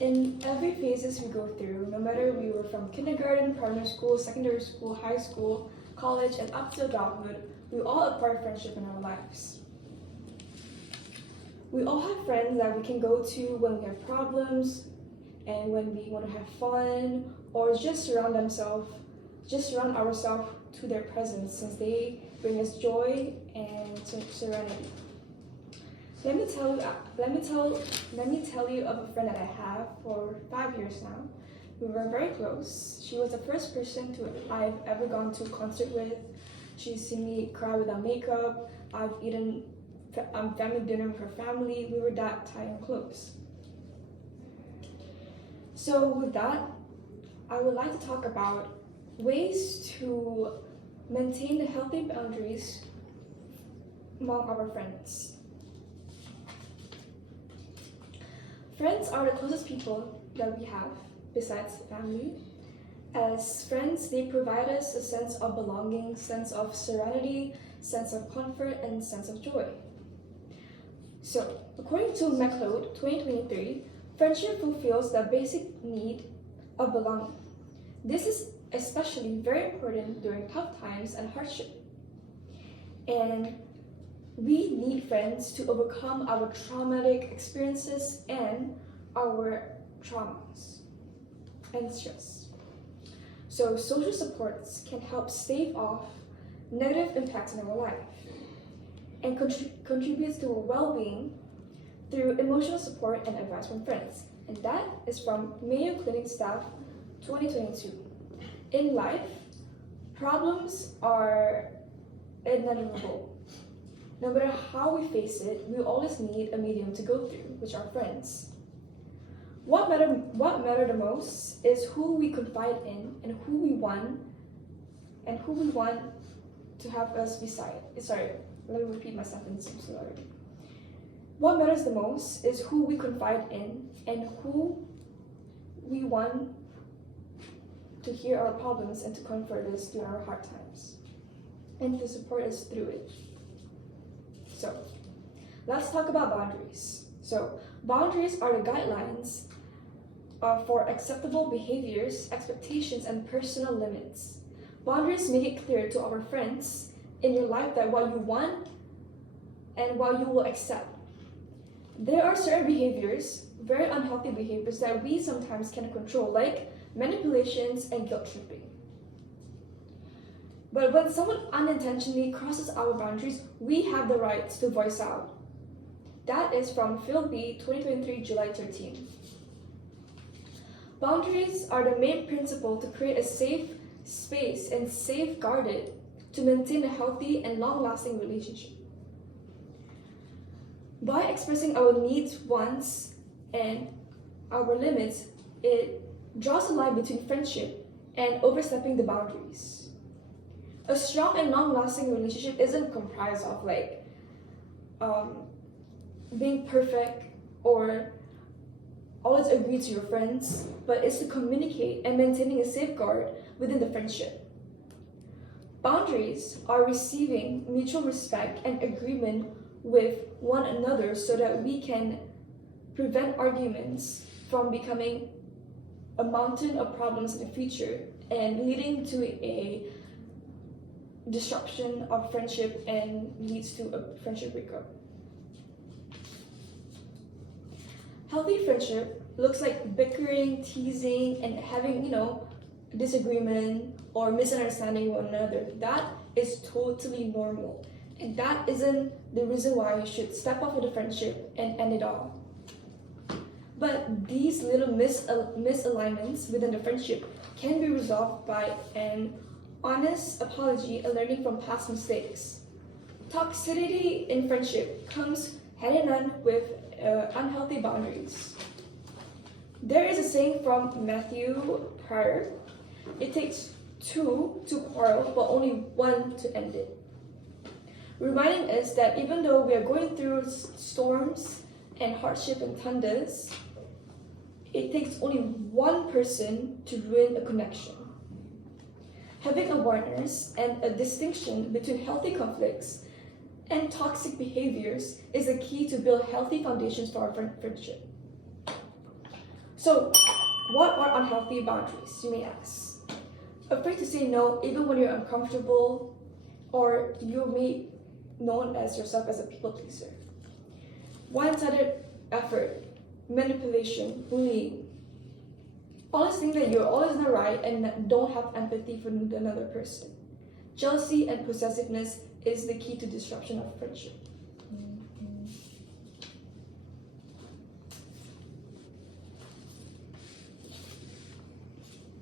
In every phases we go through, no matter we were from kindergarten, primary school, secondary school, high school, college, and up to adulthood, we all acquire friendship in our lives. We all have friends that we can go to when we have problems and when we want to have fun, or just surround ourselves to their presence, since they bring us joy and serenity. Let me tell you of a friend that I have for 5 years now. We were very close. She was the first person I've ever gone to a concert with. She's seen me cry without makeup. I've eaten family dinner with her family. We were that tight and close. So with that, I would like to talk about ways to maintain the healthy boundaries among our friends. Friends are the closest people that we have besides family. As friends, they provide us a sense of belonging, sense of serenity, sense of comfort, and sense of joy. So, according to McLeod 2023, friendship fulfills the basic need of belonging. This is especially very important during tough times and hardship. And we need friends to overcome our traumatic experiences and our traumas and stress. So social supports can help stave off negative impacts in our life and contributes to our well-being through emotional support and advice from friends. And that is from Mayo Clinic staff 2022. In life, problems are inevitable. No matter how we face it, we always need a medium to go through, which are friends. What matter the most is who we confide in and who we want to have us beside. Sorry, let me repeat my sentence. I'm sorry. What matters the most is who we confide in and who we want to hear our problems and to comfort us during our hard times and to support us through it. So, let's talk about boundaries. So, boundaries are the guidelines for acceptable behaviors, expectations, and personal limits. Boundaries make it clear to our friends in your life that what you want and what you will accept. There are certain behaviors, very unhealthy behaviors, that we sometimes cannot control, like manipulations and guilt tripping. But when someone unintentionally crosses our boundaries, we have the right to voice out. That is from Phil B. 2023, July 13. Boundaries are the main principle to create a safe space and safeguard it to maintain a healthy and long-lasting relationship. By expressing our needs, wants, and our limits, it draws a line between friendship and overstepping the boundaries. A strong and long-lasting relationship isn't comprised of being perfect or always agree to your friends, but it's to communicate and maintaining a safeguard within the friendship. Boundaries are receiving mutual respect and agreement with one another so that we can prevent arguments from becoming a mountain of problems in the future and leading to a disruption of friendship and leads to a friendship breakup. Healthy friendship looks like bickering, teasing, and having, disagreement or misunderstanding one another. That is totally normal. And that isn't the reason why you should step off of the friendship and end it all. But these little misalignments within the friendship can be resolved by an honest apology and learning from past mistakes. Toxicity in friendship comes hand in hand with unhealthy boundaries. There is a saying from Matthew Pryor: it takes two to quarrel, but only one to end it. Reminding us that even though we are going through storms and hardship and thunders, it takes only one person to ruin a connection. Having awareness and a distinction between healthy conflicts and toxic behaviors is a key to build healthy foundations for our friendship. So, what are unhealthy boundaries, you may ask? Afraid to say no even when you're uncomfortable, or you may known as yourself as a people pleaser. One-sided effort, manipulation, bullying. Always think that you're always in the right and don't have empathy for another person. Jealousy and possessiveness is the key to disruption of friendship.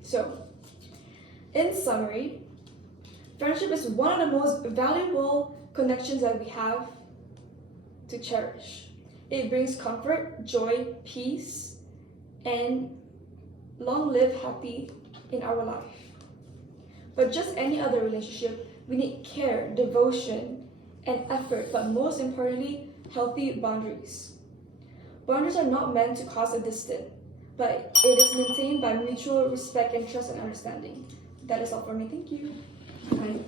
So, in summary, friendship is one of the most valuable connections that we have to cherish. It brings comfort, joy, peace, and long live happy in our life. But just any other relationship, we need care, devotion, and effort, but most importantly, healthy boundaries. Boundaries are not meant to cause a distance, but it is maintained by mutual respect and trust and understanding. That is all for me. Thank you. Bye.